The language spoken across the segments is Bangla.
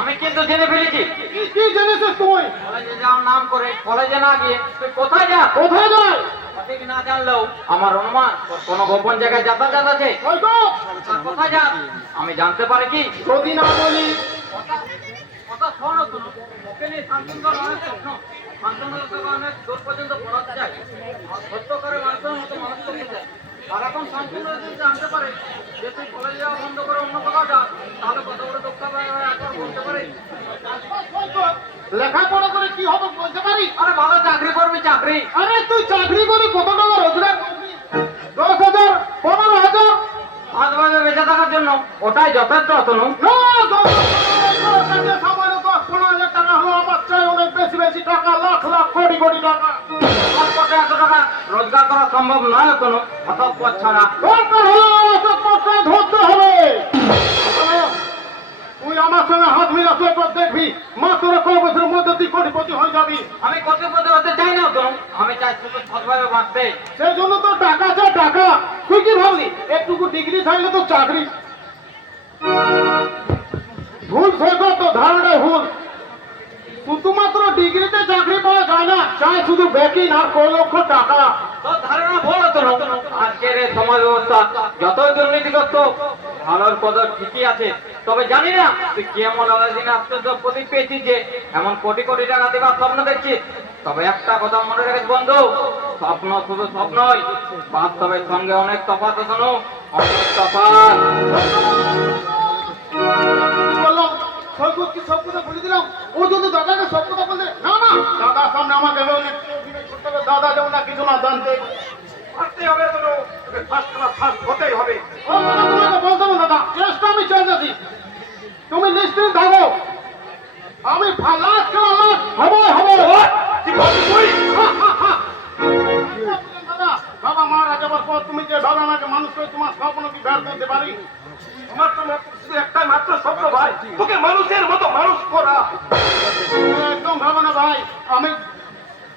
আমি কিন্তু জেনে ফেলেছি। কি জেনেছিস তুই? কলেজে যাওয়ার নাম করে কলেজে না গিয়ে তুই কোথায় যা? কোথায় যায়? সঠিক না জানলেও আমার অনুমান তোর কোনো গোপন জায়গায় যাতায়াত আছে। হয়তো কোথায় যা আমি জানতে পারি কি? যদি না বলি কথা শোনো শোনো, ওকে নিয়ে শান্তনুর অনেক স্বপ্ন। শান্তনুর অনেক দূর পর্যন্ত পড়াতে চায়, সত্য করে মানুষের মতো মানুষ করতে চায়। আর এখন শান্তনু যদি জানতে পারে যে তুই কলেজে যাওয়া বন্ধ করে অন্য কোথাও যা, তাহলে কত বড় দুঃখ একবার বলতে পারে। লেখাপড়া করে কি হবে বলতে পারি? আরে ভালো চাকরি করবি, চাকরি। আরে তুই চাকরি করে কত টাকা রোজগার করবি? 10,000, 15,000? হাত ভাবে বেঁচে থাকার জন্য ওটাই যথেষ্ট অতনু। না, 10,000 টাকা সামান্য 10-15,000 টাকা হলো আমার চাই অনেক বেশি বেশি টাকা, লাখ লাখ কোটি কোটি টাকা। আমার পক্ষে এত টাকা রোজগার করা সম্ভব নয় অতনু, অতঃপর ছাড়া। দরকার হলে ওসব পথটাই ধরতে হবে। তুই আমার সঙ্গে হাত মিলাতে একবার দেখবি, মাত্র কয় বছরের মধ্যে তুই কোটিপতি হয়ে যাবি। আমি কোটিপতি হতে চাই না অতনু, আমি চাই শুধু সৎভাবে বাঁচতে। সেই জন্য তো টাকা চাই টাকা। তুই কি ভাবলি একটুকু ডিগ্রি থাকলে তো চাকরি? ভুল শেখো তো, ধারণায় ভুল। শুধুমাত্র ডিগ্রিতে চাকরি পাওয়া যায় না, চাই শুধু বেকিং আর কয় লক্ষ টাকা। তোর ধারণা ভুল অতনু। আজকের এই সমাজ ব্যবস্থা যতই দুর্নীতিগ্রস্ত, ভালোর কদর ঠিকই আছে। তবে জানি না তুই কেমন আলাদিন আশ্চর্য প্রতীক পেয়েছিস যে এমন কোটি কোটি টাকা দেবার স্বপ্ন দেখছিস। তবে একটা কথা মনে রাখিস বন্ধু, স্বপ্ন শুধু স্বপ্নই, বাস্তবের সঙ্গে অনেক তফাৎ শোনো, অনেক তফাৎ। বললাম সৈকত কি সব কথা বলে দিলাম। ও যদি দাদাকে সব কথা বলতে না না, দাদার সামনে আমাকে করতে হবে। দাদা যেমন না কিছু না জানতে পারতে হবে, তোর ফার্স্ট ক্লাস ফার্স্ট হতেই হবে। ও দাদা তোমাকে বলতে হবে দাদা, চেষ্টা আমি চাইছি। তুমি নিশ্চিত থাকো, আমি লাখ খেলা লাখ হবে হবে। কি বলছিস তুই? দাদা বাবা মারা যাবার পর তুমি যে বাবা মাকে মানুষ করে তোমার স্বপ্ন কি ব্যর্থ হতে পারি? আমার তো শুধু একটাই মাত্র স্বপ্ন ভাই, তোকে মানুষের মতো মানুষ করা। একদম ভাবো না ভাই, আমি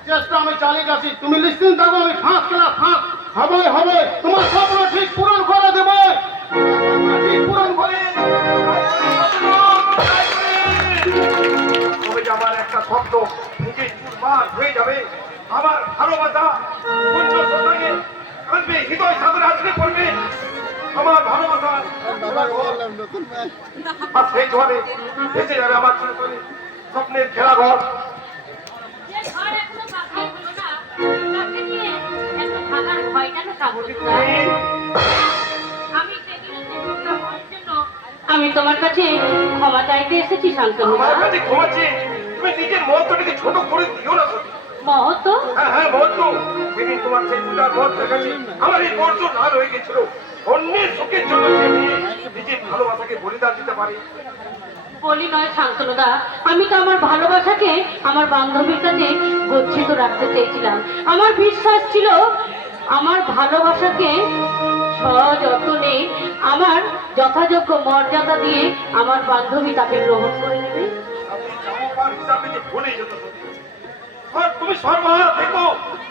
চেষ্টা আমি চালিয়ে যাচ্ছি। তুমি নিশ্চিন্ত থাকো, আমি ফাঁস খেলা ফাঁস হবে হবে। তোমার স্বপ্ন ঠিক পূরণ করে দেবো, ঠিক পূরণ করে। তবে যে আমার একটা স্বপ্ন নিজে চুরমার হয়ে যাবে। আমার ভালোবাসা অন্য সন্তানে কাঁদবে, হৃদয় সাগরে আজকে পড়বে। আমার ভালোবাসা আর সেই ঝড়ে ভেসে যাবে আমার ছোট ছোট স্বপ্নের খেলাঘর। যে ঘর এখনো বাঁধাই হলো না, তাকে নিয়ে এত ভাগার ভয় কেন শান্তনুদা? আমি সেদিনের যে ভুলটা করার জন্য আমি তোমার কাছে ক্ষমা চাইতে এসেছি শান্তনুদা। আমার কাছে ঘুমাচ্ছি, তুমি নিজের মহত্বটাকে ছোট করে দিও না সত্যি। মহত্ব? হ্যাঁ হ্যাঁ মহত্ব। সেদিন তোমার সেই পূজার মহত্বের কাছে আমার এই বর্ষ লাল হয়ে গেছিল। অন্যের সুখের জন্য যে মেয়ে নিজের ভালোবাসাকে বলিদান দিতে পারে। বলি নয় শান্তনুদা, আমি তো আমার ভালোবাসাকে আমার বান্ধবীর কাছে গচ্ছিত রাখতে চেয়েছিলাম। আমার বিশ্বাস ছিল আমার ভালোবাসাকে সযত্নে আমার যথাযোগ্য মর্যাদা দিয়ে আমার বান্ধবী তাকে গ্রহণ করে নেবে। আমার হিসাবে যে ভুলে যেত সত্যি। আর তুমি সর্বহারা থেকো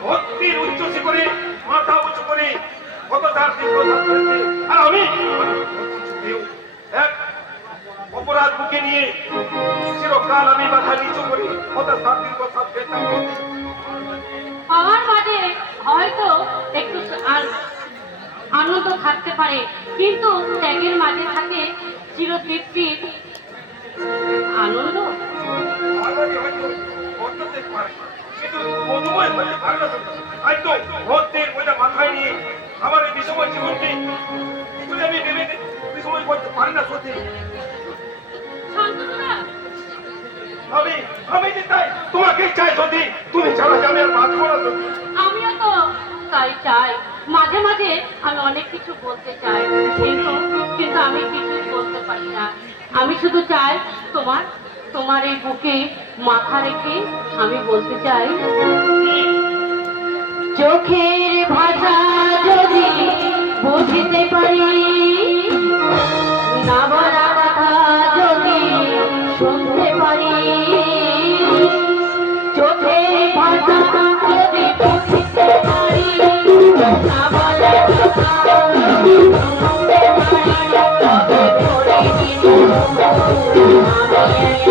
ভক্তির উচ্চসী করে, মাথা উঁচু করে, কত তার দীর্ঘ করেছে। আর আমি এক অপরাধ বুকে নিয়ে চিরকাল আমি মাথা নিচু করি, কত তার দীর্ঘ সাথ পেতাম। আমার মাঝে হয়তো একটু আনন্দ থাকতে পারে, কিন্তু ত্যাগের মাঝে থাকে চিরতৃপ্তির আনন্দ। আমাকে হয়তো বদলাতে পারে, কিন্তু মধুময় হতে পারে না সত্যি। হয়তো ভক্তির বোঝা মাথায় নিয়ে আমার এই বিষময় জীবনকে এগুলি আমি ভেবে বিষময় করতে পারি না সত্যি। শান্তনুদা, আমি যে চাই, তোমাকেই চাই সত্যি। তুমি ছাড়া যে আমি আর বাঁচবো না সত্যি। আমিও তো তাই চাই। মাঝে মাঝে আমি অনেক কিছু বলতে চাই, কিন্তু আমি কিছুই বলতে পারি না। আমি শুধু চাই তোমার এই বুকে মাথা রেখে আমি বলতে চাই, চোখের ভাষা যদি বুঝতে পারি, না বলা কথা যদি শুনতে পারি, চোখের ভাষা যদি বুঝতে পারি, না বলা কথা যদি শুনতে পারি, তবে করে দিন আমি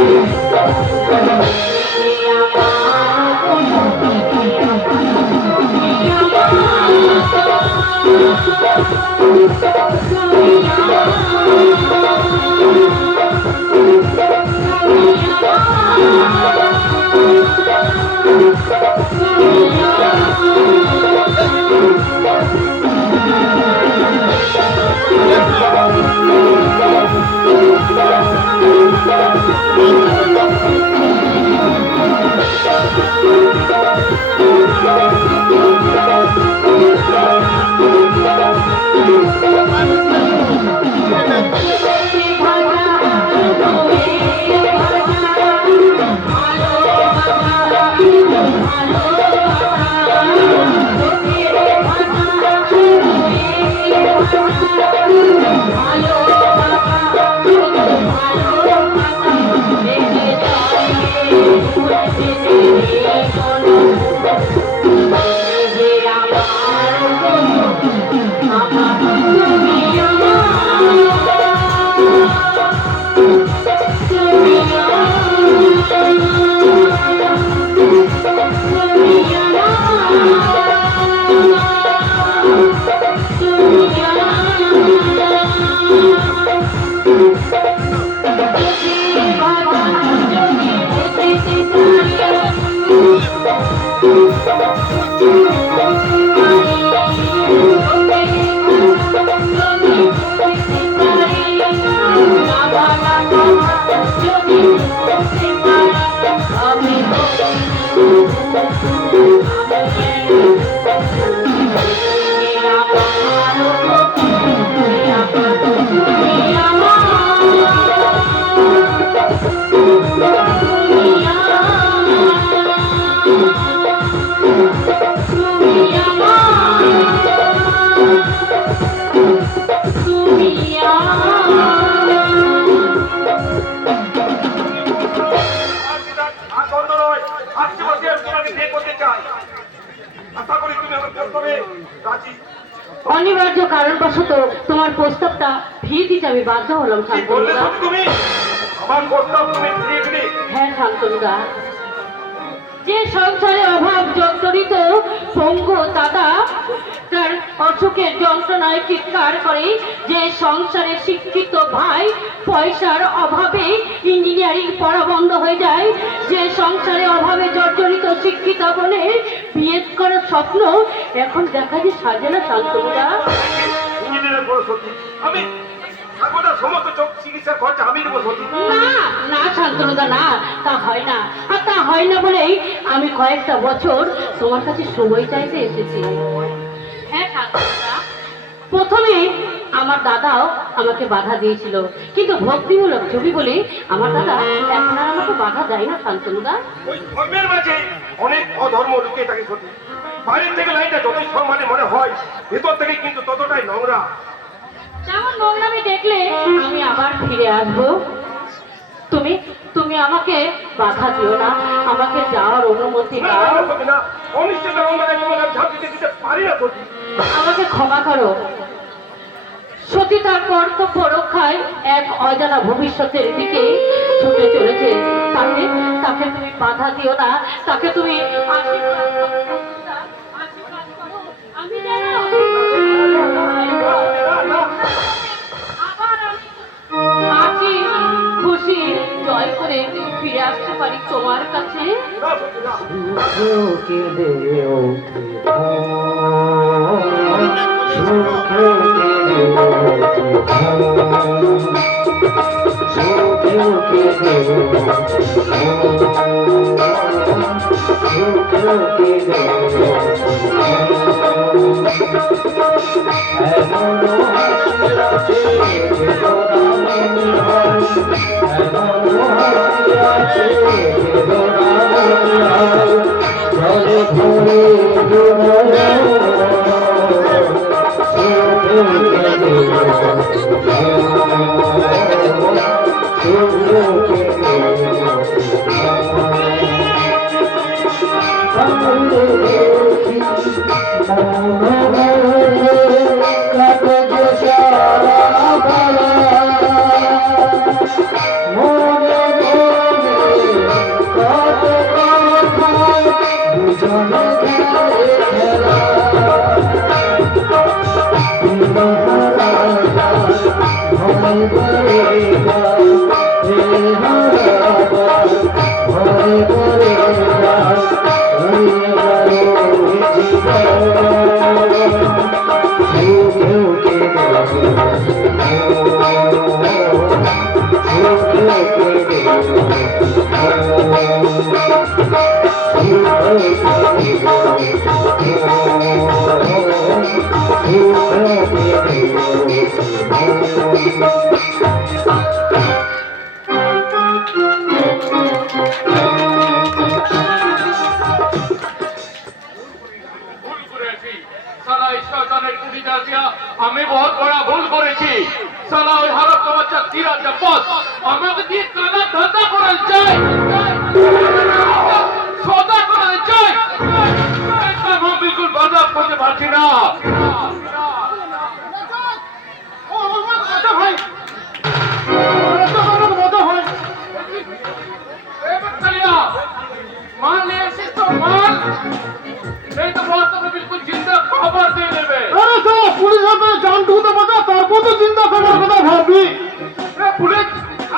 অনিবার্য কারণবশত তোমার প্রস্তাবটা ফিরিয়ে দিতে আমি বাধ্য হলাম শান্তনুদা। তুমি আমার প্রস্তাব তুমি ফিরিয়ে দিলে? হ্যাঁ শান্তনুদা, যে সংসারে অভাব জর্জরিত পঙ্গু দাদা তার অসুখের যন্ত্রণায় চিৎকার করে, যে সংসারে শিক্ষিত ভাই পয়সার অভাবে ইঞ্জিনিয়ারিং পড়া বন্ধ হয়ে যায়, যে সংসারে অভাবে জর্জরিত শিক্ষিত বোনের বিয়ে করার স্বপ্ন এখন দেখা যে সাজে না শান্তনুদা। ইঞ্জিনিয়ারের বড় সত্যি আমি আগোটা সমস্ত চোখ চিকিৎসার খরচা আমি দেবো সত্যি। না না শান্তনুদা, না, তা হয় না। আর তা হয় না বলেই আমি কয়েকটা বছর তোমার কাছে সময় চাইতে এসেছি। হ্যাঁ শান্তনুদা, প্রথমে আমার দাদাও আমাকে বাধা দিয়েছিল, কিন্তু ভক্তিমূলক ছবি বলে আমার দাদা এখন আর আমাকে বাধা দেয় না শান্তনুদা। ওই ধর্মের মাঝে অনেক অধর্ম লুকিয়ে থাকে সত্যি। বাইরের থেকে লাইনটা যতই সম্মানে মনে হয়, ভেতর থেকে কিন্তু ততটাই নোংরা। যেমন নোংরামি দেখলে আমি আবার ফিরে আসবো। তুমি তুমি আমাকে বাধা দিও না, আমাকে যাওয়ার অনুমতি না, দাও। না, সত্যি না, অনিশ্চিত অঙ্গনে তোমাকে আমি ঝাঁপ দিতে পারি না সত্যি। আমাকে ক্ষমা করো। সতী তার কর্তব্য রক্ষায় এক অজানা ভবিষ্যতের দিকে ছুটে চলেছে। তাকে তাকে তুমি বাধা দিও না, তাকে তুমি আশীর্বাদ করো। আশীর্বাদ করো। আমি যেন আবার হাসি খুশি জয় করে ফিরে আসতে পারি তোমার কাছে। না, সত্যি না। ভুল করেছি সালা ঈশ্বরের পুরিটা দিয়া আমি বহুত বড় ভুল করেছি সালা ওই হারাম তো বাচ্চা সিরাজ বস আমাকে দিয়ে কালা ধন্দা করার চাই সদা করার চাই এটা আমি বিলকুল বরদাস্ত করতে পারছি না ও আমার বাচ্চা ভাই বাচ্চা ভাই এবার চলিয়া मान ले एसिस तो मान नहीं तो बहुत तो बिल्कुल जिंदा खबर दे देवे আরে তো পুলিশ হাতে জান ঢুকতে বাজা তারপর তো চিন্তা করার কথা ভাববি ए पुलिस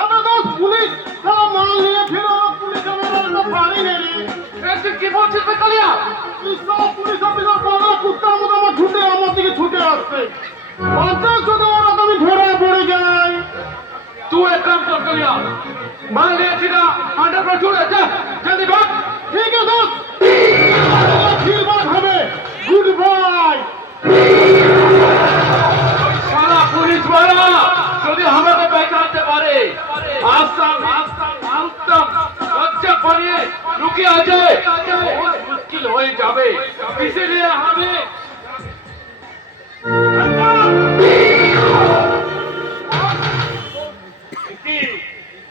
আমরা তো পুলিশ সারা মাল নিয়ে ফিরে পুলিশ আমরা তো পারি না রে ऐसे की बोल चल कलिया সব পুলিশ অফিসার বড় কুত্তার মতো আমার ছুটে আমার দিকে ছুটে আসছে পঞ্চাশ যদি ওরা তুমি ধরা পড়ে যায় तू एक काम कर कलिया मान ले सीधा अंडर पर छोड़ जा जल्दी भाग ঠিক আছে দোস্ত ফিরবার হবে গুড বাই साला पुलिस वाला যদি আমাকে পहचानते পারে आसाम आसाम बच्चा बनिए रुके आ जाए बहुत मुश्किल हो जावे इसीलिए हमें কি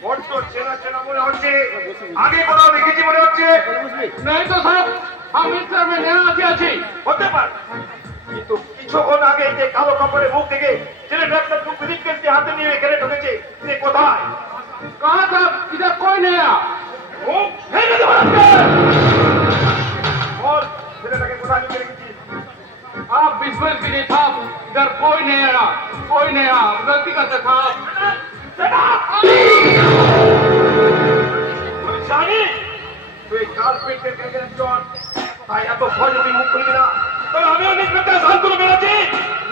বড্ড চেনা চেনা মনে হচ্ছে আগে কোথাও দেখেছি মনে হচ্ছে नहीं तो साहब हम इस तरह में नया आती হতে পারে কিন্তু কিছুক্ষণ আগে যে কালো কাপড়ে মুখ দেখে ছেলেটা একটা টুকরিট কেসে হাতে নিয়ে এখানে ঢুকেছে সে কোথায় कहा था इधर कोई नहीं आया মুখ ভেঙে দেবো আজকে। বল ছেলেটাকে কোথায় লুকিয়ে রেখেছিস आप विश्वास भी नहीं था इधर कोई नहीं आया गलती करते था আমি জানি তুই কাল পেটে কেটে একজন তাই এত ভয় তুই মুখ খুলবি না তোর আমি অনেক কথা শান্তনু বেড়াচ্ছি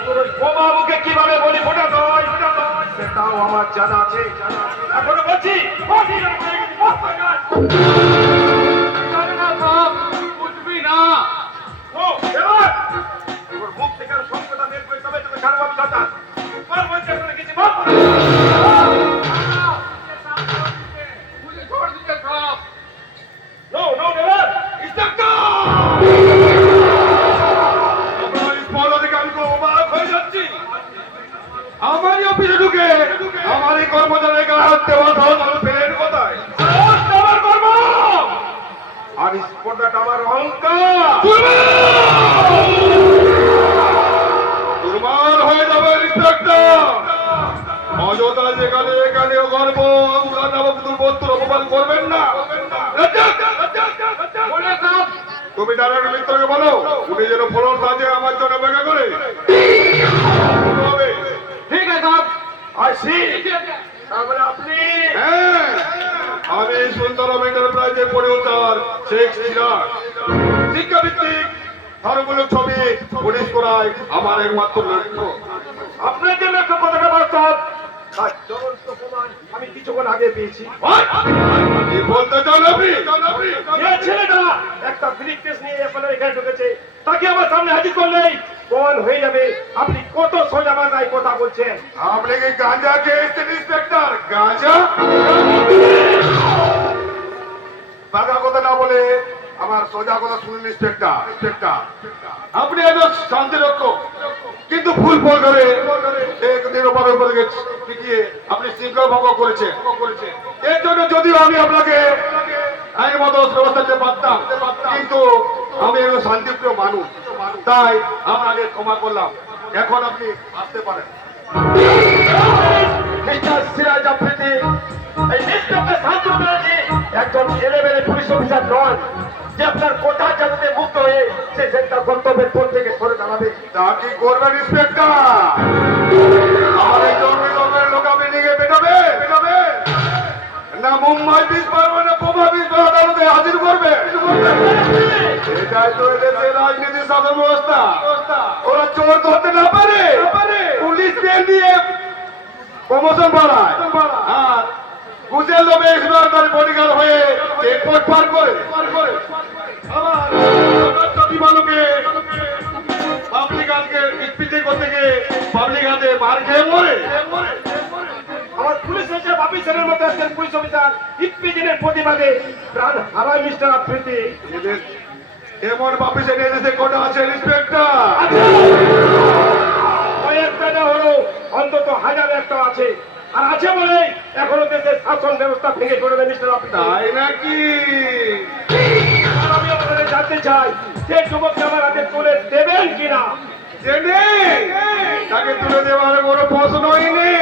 তোর ওই বোমা মুখে কিভাবে বলি ফোটাতে হয় সেটাও আমার জানা আছে এখনো বলছি जाने ना साहब कुछ भी ना ও এবার তোর মুখ থেকে আর সংকটা বের করে তবে তুমি খারাপ আমি কথা তোমার মধ্যে এখনো কিছু বল मुझे छोड़ दीजिए साहब নো নো নেভার ইন্সপেক্টর আপনার এই পদ থেকে আমি তো অবাক হয়ে যাচ্ছি আমারই অফিসে ঢুকে আমার এই কর্মচারীর গায়ে হাত দেওয়া ধরো ফেলেন কোথায় আমার কর্ম আর স্পর্ধাটা আমার অহংকার দুর্বল হয়ে যাবে ইন্সপেক্টর অযথা যেখানে এখানেও গর্ব অহংকার নামক দুর্বত্তর অপমান করবেন না बोले साहब তুমি ডাইরেক্ট মিত্রকে বলো উনি যেন ফলন সাজে আমার জন্য অপেক্ষা করে ठीक है साहब আসি তারপরে আপনি হ্যাঁ আমি সুন্দরম এন্টারপ্রাইজের পরিচালক শেখ সিরাজ শিক্ষাভিত্তিক ধর্মমূলক ছবি পুলিশ করায় আমার একমাত্র লক্ষ্য আপনার যে লক্ষ্য কথাটা বাস্তব তার জ্বলন্ত প্রমাণ আমি কিছুক্ষণ আগে পেয়েছি কি বলতে চান আপনি যে ছেলেটা একটা ব্রিক কেস নিয়ে আপনার এখানে ঢুকেছে তাকে আমার সামনে হাজির করলেই কোন হয়ে যাবে আপনি কত সোজা ভাষায় কথা বলছেন আপনি কি গাঁজা খেয়েছেন ইন্সপেক্টর গাঁজা বাঘা কথা না বলে আমার সোজা কথা শুনুন ইন্সপেক্টর আপনি একজন শান্তিরক্ষক কিন্তু ভুল ফল করে এক নিরপরাধ উপরে টিকিয়ে আপনি শৃঙ্খলা ভঙ্গ করেছেন এর জন্য যদিও আমি আপনাকে আইনগত ব্যবস্থা দিতে পারতাম কিন্তু আমি একজন শান্তিপ্রিয় মানুষ তাই আপনাকে ক্ষমা করলাম এখন আপনি আসতে পারেন সিরাজ আফ্রিদি এই নিষ্ঠকে শান্ত করেছি একজন এলেবেলে পুলিশ অফিসার নন যে আপনার কোথায় যাতে মুক্ত হয়ে সে তার গন্তব্যের পর থেকে সরে দাঁড়াবে তা কি করবেন ইন্সপেক্টর আমার এই জন্মে জন্মের লোক আপনি নিয়ে পেটাবে না মুম্বাই বিচ পারবে না বোমা বিচ আদালতে হাজির করবে এটাই তো এদেশের রাজনীতির শাসন ব্যবস্থা ওরা চোর ধরতে না পারে পুলিশ তেল দিয়ে প্রমোশন বাড়ায় আর কুচের লোভে ইসমার তার বডিগার্ড হয়ে চেকপোস্ট পার করে আমার বিমানকে পাবলিক আজকে স্পিচে করতে গিয়ে পাবলিক হাতে মার খেয়ে মরে আমার পুলিশ অফিসারের মতো একজন পুলিশ অফিসার ইপিজেনের প্রতিবাদে প্রাণ হারায় মিস্টার আফ্রিদি। এদের এমন বাপিসে নিয়ে দেশে কোটা আছে ইন্সপেক্টর কয়েকটা না হলো অন্তত হাজার একটা আছে, আর আছে বলে এখনো দেশের শাসন ব্যবস্থা ভেঙে পড়বে মিস্টার আফ্রিদি। তাই নাকি আর আমি আপনাদের জানতে চাই যে যুবককে আমার হাতে তুলে দেবেন কিনা? জেনে তাকে তুলে দেওয়ার কোনো প্রশ্নই নেই।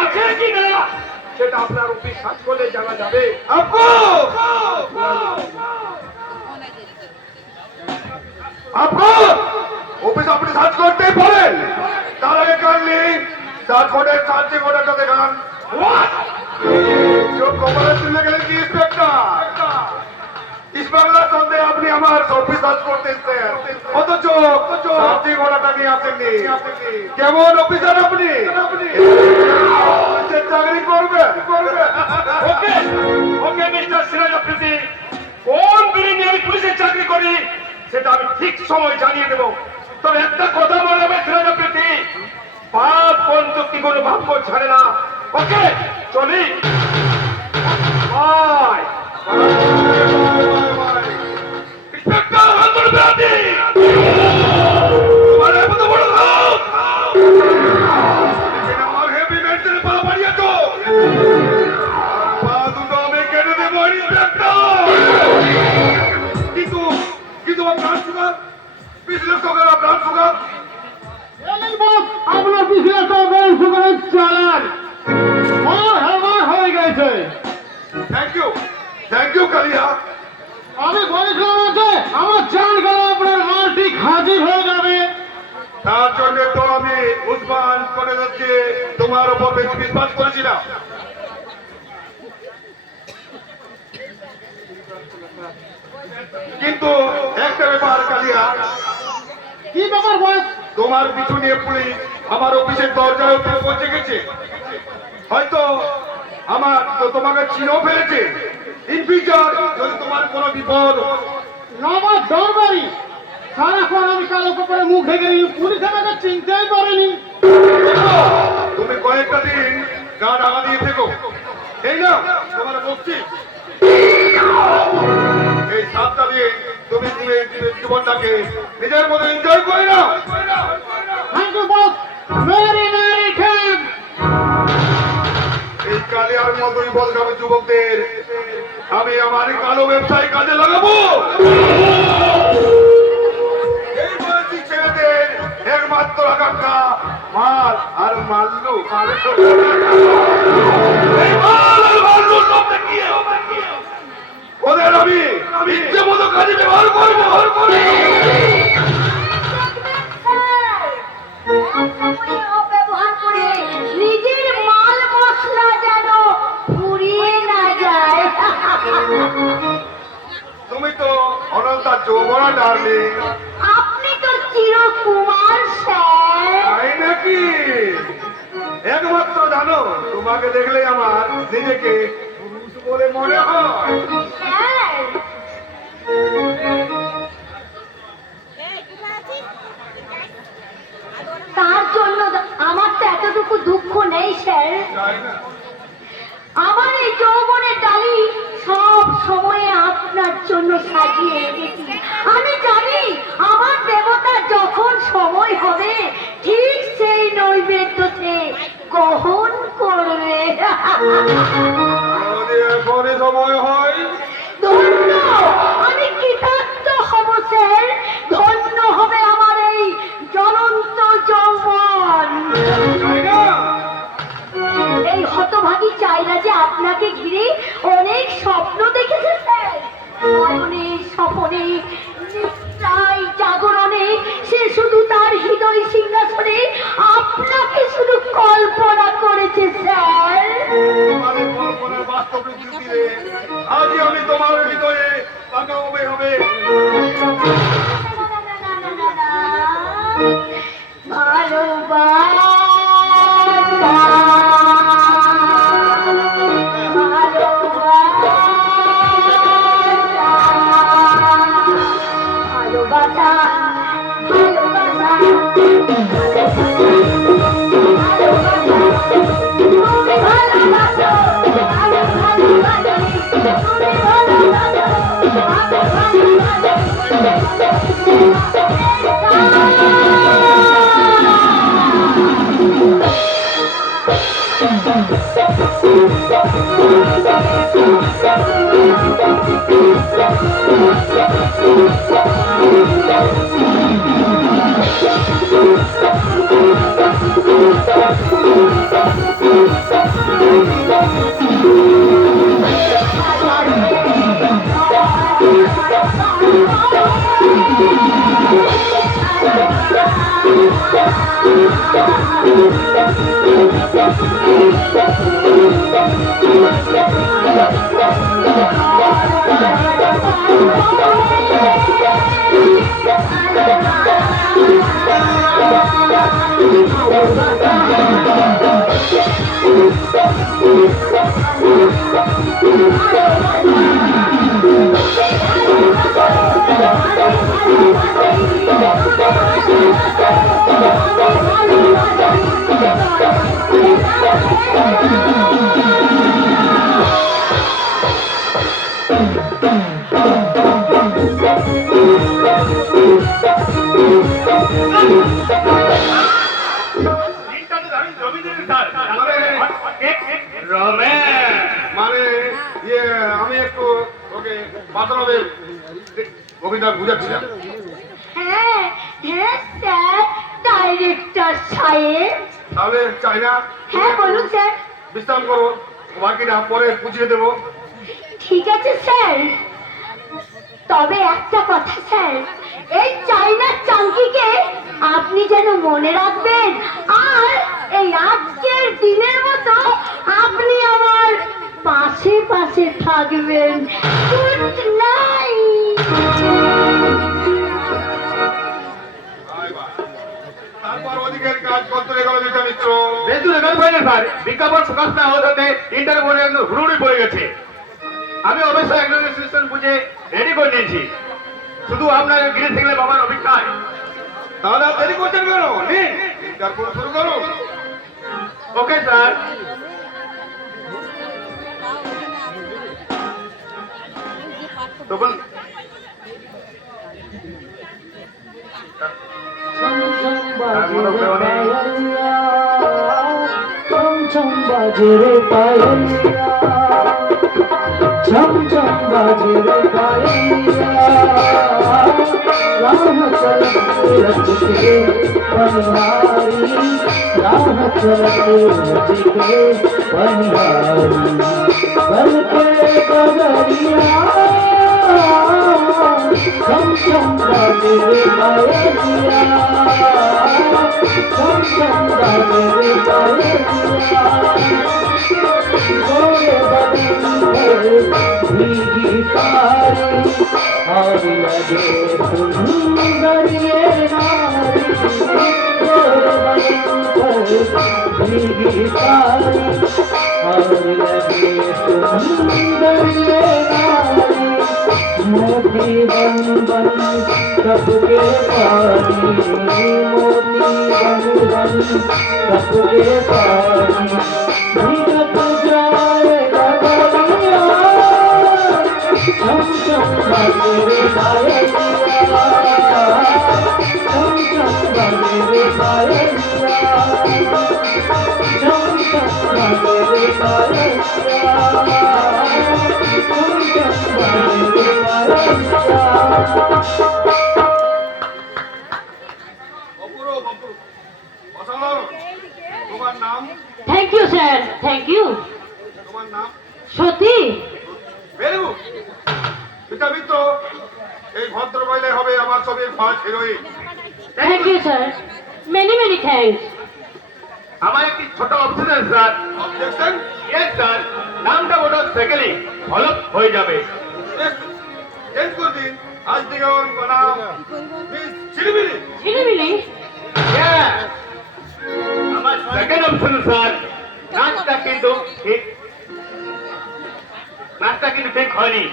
আছে কিনা সেটা আপনার অফিস সার্চ করলে জানা যাবে। আপু আপু অফিস আপনি সার্চ করতেই পারেন, তার আগে কালনি তার ফোনের সার্চিং অর্ডারটা দেখান। চোখ কপালে তুলে গেলেন কি ইন্সপেক্টর? ইসমাইলের সন্দেহে আপনি আমার অফিস সার্চ করতে এসেছেন, অথচ সার্চিং অর্ডারটা নিয়ে আসেননি। কেমন অফিসার আপনি? পুলিশের চাকরি করবেন? ওকে ওকে মিস্টার সিরাজ আফ্রিদি, কোন বিলি নিয়ে আমি পুলিশের চাকরি করি সেটা আমি ঠিক সময় জানিয়ে দেব। তবে একটা কথা মনে হবে সিরাজ আফ্রিদি, পাপ বন্ধু কি কোনো ভাগ্য ছাড়ে না। ওকে চলি বাই। ইন্সপেক্টর আন্দোলন বিরোধী তোমার এত বড় সাহস! এখানে আমার হেভি মেন্টাল পা বাড়িয়েছো, পা দুটো আমি কেটে দেবো ইন্সপেক্টর। কিন্তু কিন্তু প্রাণ সুগার বিশ্লেষকের প্রাণ সুগার আপনার পিছনে তো বেশ সুগারের চালান হয়ে গেছে। থ্যাংক ইউ কালিয়া। আমি বলেছিলাম যে আমার চাল গেল আপনার মাল ঠিক হাজির হয়ে যাবে। তার জন্য তো আমি উসমান করে যাচ্ছে তোমার উপর বেশি বিশ্বাস করেছিলাম। কিন্তু একটা ব্যাপার কালিয়া, কি ব্যাপার বস? তোমার পিছু নিয়ে পুলিশ আমার অফিসের দরজায় অব্দি পৌঁছে গেছে। হয়তো আমার তো তোমাকে চিনেও ফেলেছে। ইন ফিউচার যদি তোমার কোনো বিপদ নবাব দরবারি সারাক্ষণ আমি কালো কাপড়ে মুখ ঢেকে নিই, পুলিশ আমাকে চিনতেই পারেনি। তুমি কয়েকটা দিন গা ঢাকা দিয়ে থেকো। এই না তোমার বলছি, এই সাতটা দিয়ে তুমি জীবনটাকে নিজের মতো এনজয় করে নাও। Thank you boss, very very thank. এই কালিয়ার মতোই বদনামী যুবকদের আমি আমার এই কালো ব্যবসায় কাজে লাগাবো। এই বয়সী ছেলেদের একমাত্র আকাঙ্ক্ষা মাল আর মাল্লু। এই মাল আর মাল্লু সব দেখিয়ে ওদের আমি ইচ্ছে মতো কাজে ব্যবহার করবো। অপব্যবহার করে নিজের মাল মশলা যেন ফুরিয়ে না যায়। তুমি তো অনন্তা যৌবনা ডার্লিং, আপনি তো চিরকুমার স্যার। তাই নাকি? একমাত্র জানো তোমাকে দেখলে আমার নিজেকে পুরুষ বলে মনে হয়। স্যার তার জন্য আমার তো এতটুকু দুঃখ নেই স্যার। তাই না? আমার এই যৌবনের ডালি সব সময় আপনার জন্য সাজিয়ে রেখেছি। আমি জানি আমার দেবতা যখন সময় হবে ঠিক সেই নৈবেদ্য সে গ্রহণ করবে। যদি এখনই সময় হয় ধন্য আমি কৃতার্থ হব স্যার, ধন্য হবে আমার এই জ্বলন্ত যৌবন। তাই না? এই হতভাগী চাইরা যে আপনাকে ঘিরে অনেক স্বপ্ন দেখেছে স্যার, অনেক স্বপ্নে নিদ্রায় জাগরণে সে শুধু তার হৃদয় সিংহাসনে আপনাকে শুধু কল্পনা করেছে স্যার। তোমাদের কল্পনার বাস্তব রূপে আজই আমি তোমার হৃদয়ে পাকা হবে। ভালোবাসা তিনটাতে আমি জমি দিয়েছি স্যার মানে ইয়ে আমি একটু ওকে বাঁচানোদের কবিতা বুঝাচ্ছিলাম। হ্যাঁ হ্যাঁ স্যার, ডাইরেক্টর সাহেব। তাহলে চাই না হ্যাঁ বলুন স্যার। বিশ্রাম করো, বাকিটা পরে বুঝিয়ে দেবো। ঠিক আছে স্যার, তবে একটা কথা স্যার, এই চাইনার চাঙ্কিকে আপনি যেন মনে রাখবেন, আর এই আজকের দিনের মতো আপনি আমার পাশে পাশে থাকবেন। Good night. তারপর ওদিকের কাজ করতে গেল মিত্র। বেতন এখানে পাই না স্যার, বিজ্ঞাপন প্রকাশ না হওয়ার সাথে ইন্টারভিউ বলে একদম হুড়ুড়ি পড়ে গেছে। আমি অবশ্যই একজন সিস্টেম বুঝে রেডি করে নিয়েছি, শুধু আপনার গিরে থাকলে বাবার অপেক্ষায়। তাহলে আর দেরি করছেন কেন? নিন, ইন্টারভিউ শুরু করুন। Okay sir. তখন বাজে রে পায়লিয়া, ছম ছম বাজে রে পায়লিয়া, রাহ চলতে রচকে বনহারি, রাহ চলতে রচকে বনহারি, বলকে গगरिया, ছম ছম বাজে রে পায়লিয়া, ছম ছম বাজে রে পায়লিয়া, गोरे बदन भीगी सारी और लगे सुंदर ये नारी, गोरे बदन भीगी सारी और लगे सुंदर ये नारी, मोती बन बन सबके पानी, मोती बन बन सबके पानी, भीगत जाएगा गलिया, छम छम बाजे रे पायलिया, छम छम बाजे रे पायलिया, छम छम बाजे रे पायलिया, छम छम बाजे रे पायलिया। অপূরব অপূরব, অসাধারণ। তোমার নাম? Thank you sir, thank you. তোমার নাম? সত্যি? Very good. পিতা মিত্র, এই ভদ্র মহিলাই হবে আমার ছবির first heroine. Thank you sir, many many thanks. আমার একটি ছোট অপশন আছে স্যার। অবজেকশন? ইয়েস স্যার, নামটা ওটা সেকেন্ডলি হলপ হয়ে যাবে। চেঞ্জ করে দিন। আজ থেকে ওর নাম মিস চিলিমিলি। ঝিলিমিলি? Yes! আমার সেকেন্ড অপশন স্যার, নাচটা কিন্তু ঠিক, নাচটা কিন্তু ঠিক হয়নি।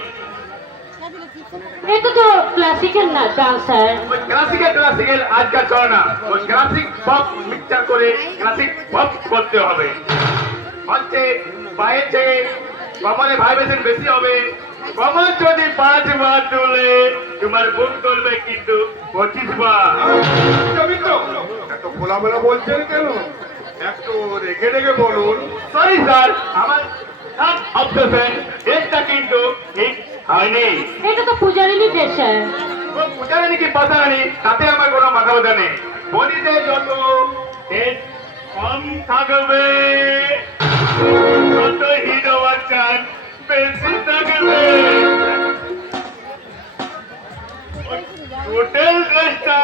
এটা তো ক্লাসিক্যাল না ডান্স স্যার। ওই ক্লাসিক্যাল আজকাল চলে না, ওই ক্লাসিক পপ মিক্সচার করে ক্লাসিক পপ করতে হবে। হচ্ছে পায়েছে কপালে ভাইব্রেশন বেশি হবে। কপাল যদি 5 বার তোলে তোমার বুক তুলবে কিন্তু 25 বার। এত খোলামেলা বলছেন কেন? একটু রেখে রেখে বলুন। সরি স্যার, আমার অবজেকশন এটা কিন্তু ঠিক হয়নি। এটা তো পূজারিনী ড্রেস স্যার। ও পূজারানি কি পাতারানি তাতে আমার কোনো মাথা ব্যথা নেই। বডিতে যত তেজ কম থাকবে তত হিট হওয়ার চান্স বেশি থাকবে। টোটাল ড্রেসটা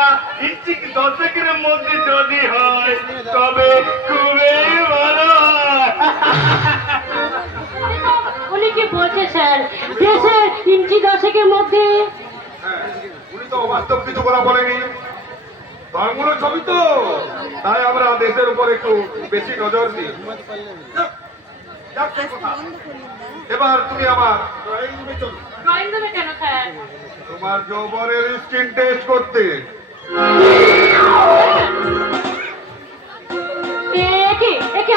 ইঞ্চি 10 মধ্যে যদি হয় তবে খুবই ভালো হয়। উনি কি বলছে স্যার, ড্রেসের ইঞ্চি 10 মধ্যে? হ্যাঁ, উনি তো অবাস্তব কিছু বলা বলেনি। ধর্মগুলো ছবি তো, তাই আমরা দেশের উপর একটু বেশি নজর দিই। যাক, সেই কথা। এবার তুমি আমার ড্রয়িং রুমে চলো। ড্রয়িং রুমে কেন স্যার? তোমার যৌবনের স্কিন টেস্ট করতে। একে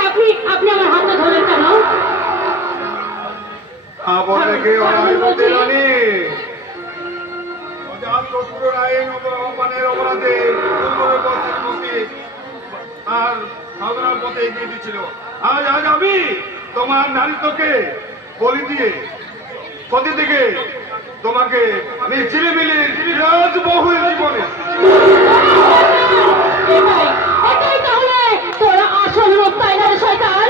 আপনি আমার হাতটা ধরেন কেন? আবার রেখে অনাই হতে রানি অজাত শত্রুর আইন অবমানের অপরাধে পূর্বের বর্ষের মধ্যে আর সাধনার পথে এগিয়ে দিচ্ছিল। আজ আমি তোমার নারীত্বকে বলি দিয়ে সতী থেকে তোমাকে ঝিলিমিলি রাজবহুল জীবনে এটাই তাহলে তোরা আসল রূপ, তাই না রে শয়তান?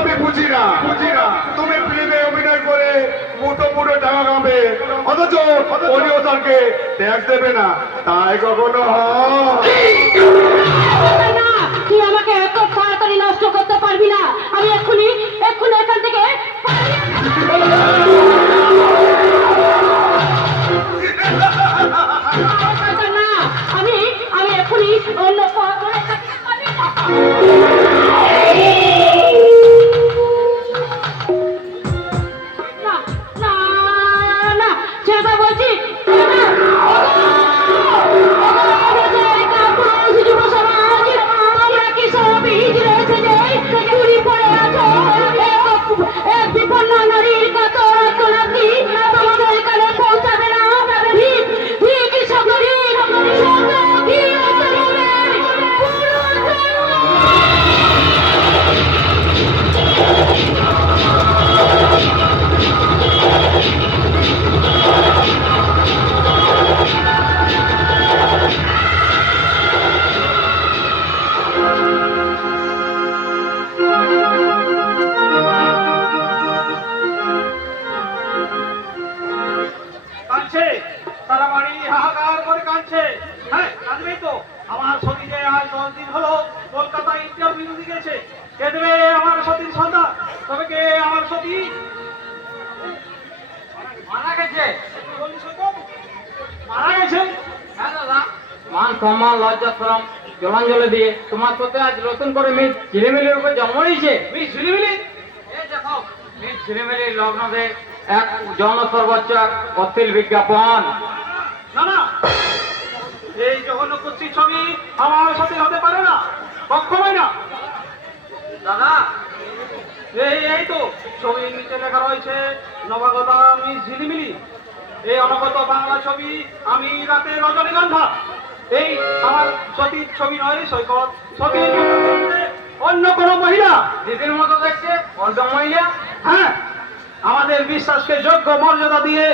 আমি বুঝি না তুমি ফিল্মে অভিনয় করে মুঠো মুঠো টাকা কামাবে, অথচ পরিবর্তনকে ট্যাক্স দেবে না। তাই কখনো হয়? না, তুই আমাকে এত তাড়াতাড়ি নষ্ট করতে পারবি না। আমি এক্ষুনি এখান থেকে না, আমি এক্ষুনি অন্য না ছেড়ে বলছি। বিপন্ন নারীর কত রত্নাতি তোমাদের এখানে পৌঁছাবে না। কাঁদছে, সারা বাড়ি হাহাকার করে কাঁদছে। হ্যাঁ, কাঁদবেই তো। আমার সতী যে আজ 10 দিন হলো কলকাতা ইন্টারভিউ দিতে গেছে। কে দেবে আমার সতীর সন্তান? তবে কে আমার সতী? মারা গেছে। মারা গেছে? হ্যাঁ দাদা, মান সম্মান লজ্জা শরম জলাঞ্জলি দিয়ে তোমার সাথে আজ নতুন করে মিস ঝিলিমিলির উপর জন্ম নিয়েছে। মিস ঝিলিমিলি, এই দেখো মিস ঝিলিমিলির লগ্নতে এক জনসর্বোচ্চ অশ্লীল বিজ্ঞাপন। না না, এই জঘন্য কুৎসিত ছবি আমার সাথে হতে পারে না, কখনোই না। দাদা, এই তো ছবির নিচে লেখা রয়েছে নবাগতা মিস ঝিলিমিলি। এই অনবত বাংলা ছবি আমি রাতে রজনীগন্ধা। এই আমার সতীর ছবি নয় সৈকত। সতীর মতো দেখতে অন্য কোন মহিলা, দিদির মতো দেখছে অন্য মহিলা। হ্যাঁ, আমাদের বিশ্বাসকে যোগ্য মর্যাদা দিয়ে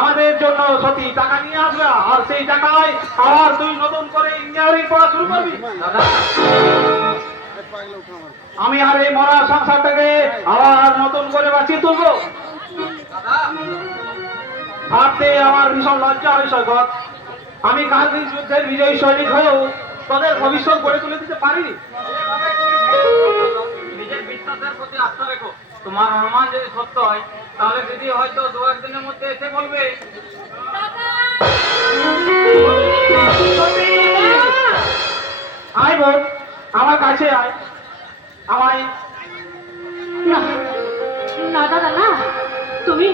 আমাদের জন্য সতী টাকা নিয়ে আসবে, আর সেই টাকায় আবার তুই নতুন করে ইঞ্জিনিয়ারিং পড়া শুরু করবি। দাদা, আমি আর এই মরা সংসারটাকে আবার নতুন করে বাঁচিয়ে তুলবো। দাদা, ভাবতে আমার ভীষণ লজ্জা হয় সৈকত। আমি কার্গিল যুদ্ধের বিজয়ী সৈনিক হয়েও তাদের ভবিষ্যৎ গড়ে তুলে দিতে পারিনি। নিজের বিশ্বাসের প্রতি আস্থা রেখো। তোমার অনুমান যদি সত্য হয় তাহলে দিদি হয়তো 2-1 দিনের মধ্যে এসে বলবে। আয় বোন, আমার কাছে আয়। আমায় না না দাদা না, তুমি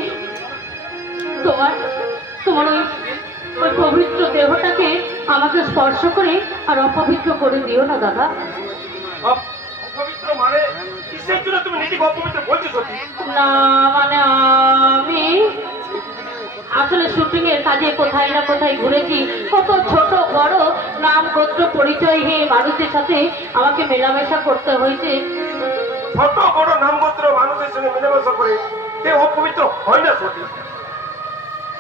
তোমার ওই পবিত্র দেহটাকে আমাকে স্পর্শ করে আর অপবিত্র করে দিও না দাদা। অপবিত্র মানে কি কিসের জন্য তুমি নিজেকে অপবিত্র বলছো সত্যি? না মানে আমি আসলে শুটিং এর কাজে কোথায় না কোথায় ঘুরেছি, কত ছোট বড় নাম গোত্র পরিচয়হীন মানুষের সাথে আমাকে মেলামেশা করতে হয়েছে। ছোট বড় নামগোত্র মানুষের সঙ্গে মেলামেশা করে কে অপবিত্র হয় না সত্যি?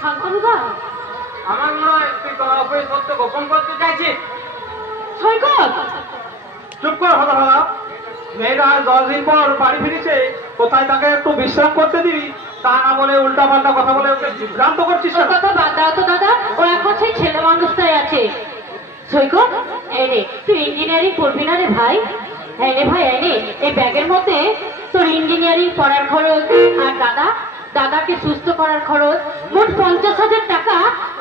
শান্তনুদা, আমার মনে হয় তুই কোনো অপরিচিত সত্য গোপন করতে চাইছিস। সৈকত, চুপ কর হলো হলো। মেয়েটা আজ 10 দিন পর বাড়ি ফিরেছে, কোথায় তাকে একটু বিশ্রাম করতে দিবি, তা না বলে উল্টা পাল্টা কথা বলে ওকে বিভ্রান্ত করছিস ওর না? কথা বাদ দাও তো দাদা, ও এখন সেই ছেলে মানুষটাই আছে। সৈকত, এই রে, তুই ইঞ্জিনিয়ারিং পড়বি না রে ভাই? এই রে ভাই, এই রে, এই ব্যাগের মধ্যে তোর ইঞ্জিনিয়ারিং পড়ার খরচ আর দাদাকে সুস্থ করার খরচ মোট 50,000 টাকা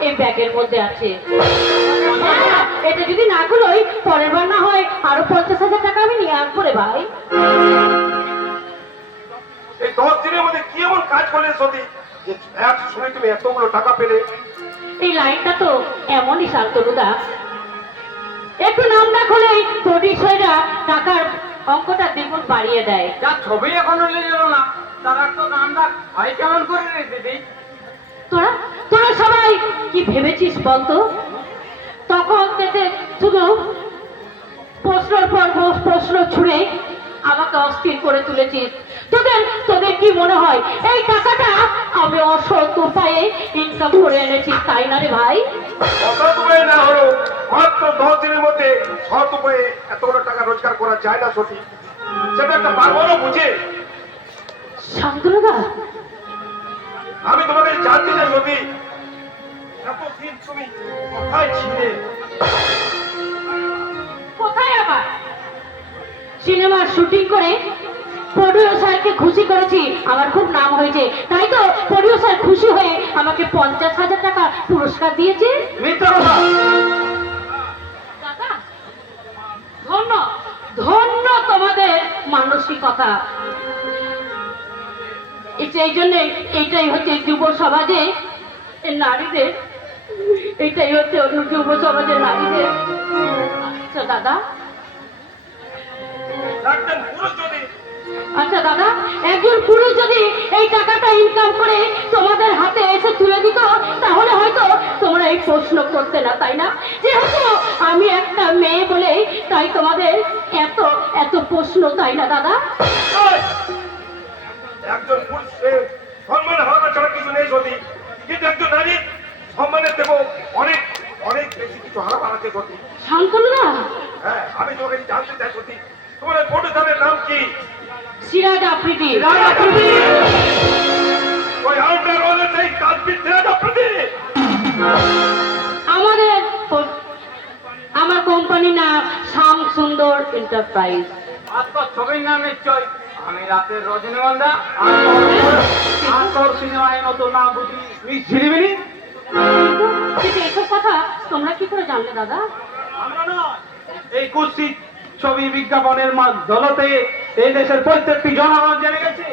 এই ব্যাগের মধ্যে আছে। হ্যাঁ, এটা যদি না গুলোই পরের বার না হয় আরো 50,000 টাকা আমি নিয়ে আসবো রে ভাই। এই 10 দিনের মধ্যে কি এমন কাজ করলে সত্যি যে এক সময় তুমি এতগুলো টাকা পেলে? এই লাইনটা তো এমনই শান্তনুদা, একটু নাম না হলেই প্রডিউসাররা টাকার অঙ্কটা দ্বিগুণ বাড়িয়ে দেয়। যার ছবি এখনো নিয়ে না তারা তো নাম ডাক হয় কেমন করে রে দিদি? তোরা তোরা সবাই কি ভেবেছিস বলতো? তখন থেকে শুধু প্রশ্নের পর প্রশ্ন ছুড়ে আমাকে অস্থির করে তুলেছিস। তোদের কি মনে হয় এই টাকাটা আমি অসৎ উপায়ে ইনকাম করে এনেছি, তাই না রে ভাই? অসৎ উপায়ে না হলো মাত্র 10 দিনের মধ্যে সৎ উপায়ে এতগুলো টাকা রোজগার করা যায় না সত্যি? সেটা একটা পারবো বুঝে। শান্তনুদা, আমি তোমাকে জানতে চাই সত্যি এতদিন তুমি কোথায় ছিলে? কোথায় আবার? সিনেমার শুটিং করে প্রডিউসারকে খুশি করেছি, আমার খুব নাম হয়েছে, তাই তো প্রডিউসার খুশি হয়ে আমাকে 50,000 টাকা পুরস্কার দিয়েছে। মিথ্যা কথা। দাদা, ধন্য ধন্য তোমাদের মানসিকতা। এই জন্য এইটাই হচ্ছে যুব সমাজে নারীদের, এইটাই হচ্ছে যুব সমাজের নারীদের। আচ্ছা দাদা, একজন পুরুষ যদি আচ্ছা দাদা, একজন পুরুষ যদি এই টাকাটা ইনকাম করে তোমাদের হাতে এসে তুলে দিত, তাহলে হয়তো তোমরা এই প্রশ্ন করতে না, তাই না? যেহেতু আমি একটা মেয়ে বলে তাই তোমাদের এত এত প্রশ্ন, তাই না দাদা? একজন পুরুষের সম্মান হারানো ছাড়া কিছু নেই সত্যি, কিন্তু একজন নারীর সম্মানের দেব অনেক অনেক বেশি কিছু হারাতে সত্যি। শান্তনুদা, হ্যাঁ, আমি তোমাকে জানতে চাই সত্যি তোমার এই প্রডিউসারের নাম কি? সিরাজ আফ্রিদি। ওই আউটার ওয়ালের সেই কাজটি সিরাজ আফ্রিদি? আমার কোম্পানির নাম শ্যাম সুন্দর এন্টারপ্রাইজ। আর তোর ছবির নাম নিশ্চয় আমি রাতের রজনীগন্ধা। আর তোর সিনেমায় নতুন নাম বুঝি মিস ঝিলিমিলি? কিন্তু এসব কথা তোমরা কি করে জানলে দাদা? আমরা না, এই কুৎসিত ছবি বিজ্ঞাপনের দলতে এই দেশের প্রত্যেকটি জনগণ জেনে গেছে।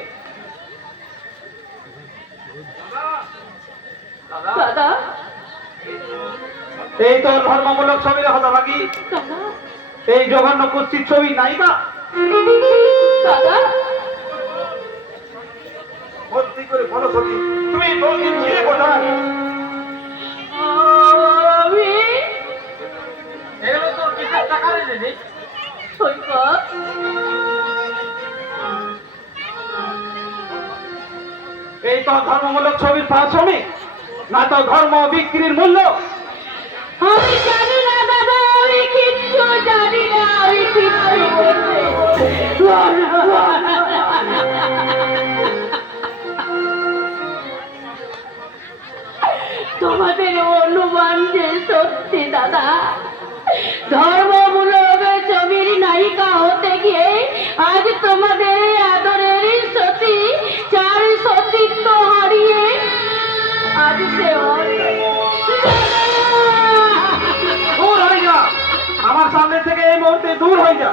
দাদা, এই তো ধর্মমূলক ছবির হতভাগী, দাদা, এই জঘন্য কুৎসিত ছবি নায়িকা। দাদা, সত্যি করে বলো সত্যি তুমি 10 দিন ছিলে কোথায়? আমি এগুলো তোর কিসের টাকা রে দিদি? সৈকত, এই তো ধর্মমূলক ছবির পারিশ্রমিক, না তো ধর্ম বিক্রির মূল্য। আমি জানি না দাদা, আমি কিচ্ছু জানি না, আমি কিচ্ছু তোমাদের অনুমান যে সত্যি দাদা, ধর্মমূলক ছবির নায়িকা হতে গিয়ে আজ তোমাদের এই আদরের সতী 4 সতীত্ব হারিয়ে আজ সে দূর হয়ে যা, আমার সামনে থেকে এই মুহূর্তে দূর হয়ে যা।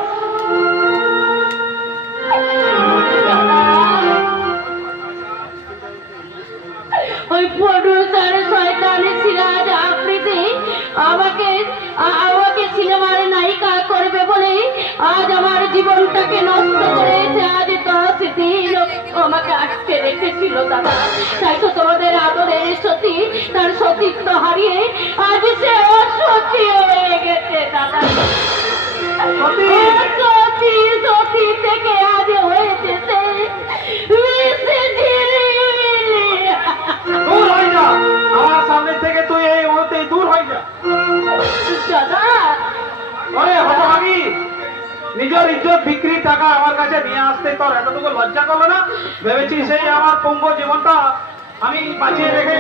ওই প্রডিউসার শয়তানি সিরাজ আফ্রিদি আমাকে সিনেমার নায়িকা করবে বলে আজ আমার জীবনটাকে নষ্ট করেছে। আজ দাদা। তাই তো তোমাদের আদরের সতী তার সতীত্ব হারিয়ে আজ সে অসতী হয়ে গেছে দাদা। সতী সতী থেকে আজ হয়েছে সে দূর হয়ে যা আমার সামনে থেকে, তুই এই মুহূর্তে দূর হয়ে যা। দাদা। ওরে হতভাগী, নিজের ইজ্জত বিক্রির টাকা আমার কাছে নিয়ে আসতে তোর এতটুকু লজ্জা করলো না? ভেবেছি সেই আমার পঙ্গু জীবনটা আমি বাঁচিয়ে রেখে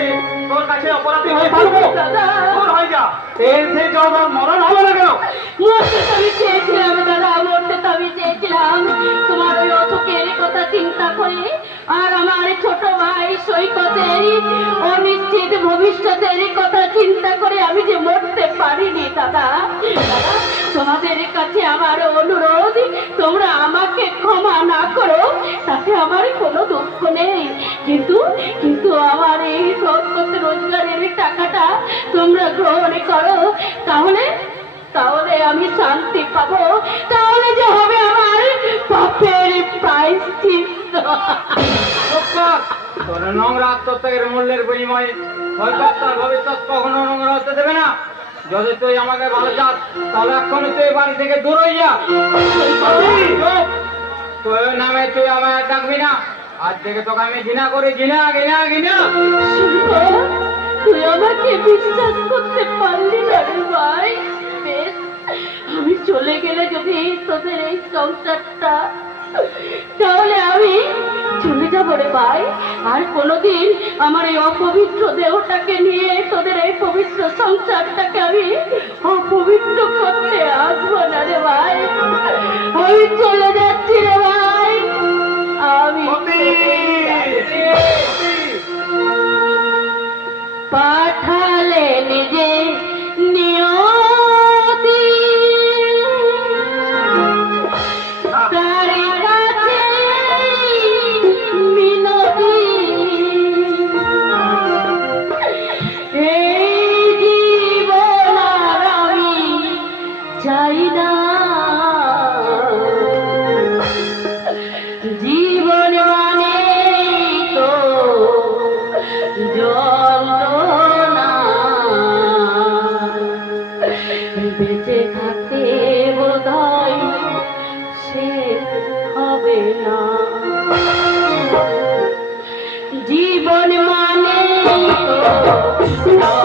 তোর কাছে অপরাধী হয়ে থাকবো? দূর হয়ে যা, এর থেকে তোর মরণ হবে না কেন? মরতে তো আমি চেয়েছিলাম দাদা, মরতে তো আমি চেয়েছিলাম তোমার ওই অসুখের কথা চিন্তা করে, আর আমার ছোট ভাই সৈকতের অনিশ্চিত ভবিষ্যতের কথা চিন্তা করে আমি যে মরতে পারিনি দাদা। দাদা, তোমাদের কাছে আমার অনুরোধ, তোমরা আমাকে ক্ষমা না করো তাতে আমার কোনো দুঃখ নেই, কিন্তু কিন্তু আমার এই রোজগারের টাকাটা তোমরা গ্রহণ করো, তাহলে তাহলে আমি শান্তি পাবো, তাহলে যে হবে আমার পাপের প্রায়শ্চিত্ত। তোর নোংরা আত্মত্যাগের মূল্যের বিনিময়ে সরকার তার ভবিষ্যৎ কখনো নোংরা হতে দেবে না। যদি তুই আমাকে ভালো চাস তাহলে এক্ষুনি তুই বাড়ি থেকে দূর হয়ে যা। তোর নামে তুই আমায় ডাকবি না, আজ থেকে তোকে আমি ঘৃণা করি, ঘৃণা ঘৃণা ঘৃণা। শুনবো, তুই আমাকে বিশ্বাস করতে পারলি না রে ভাই। বেশ, আমি চলে গেলে যদি তোদের এই সংসারটা, তাহলে আমি চলে যাবো রে ভাই। আর কোনোদিন আমার এই অপবিত্র দেহটাকে নিয়ে তোদের এই পবিত্র সংসারটাকে আমি অপবিত্র করতে আসবো না রে ভাই। আমি চলে যাচ্ছি রে ভাই, আমি পাঠালে নিজে নিয়তি তার কাছে মিনতি, এই জীবন আর আমি চাই না, জীবন মানে তো যন্ত্রণা, বেঁচে থাকতে বোধহয় সে হবে না, জীবন মানে তো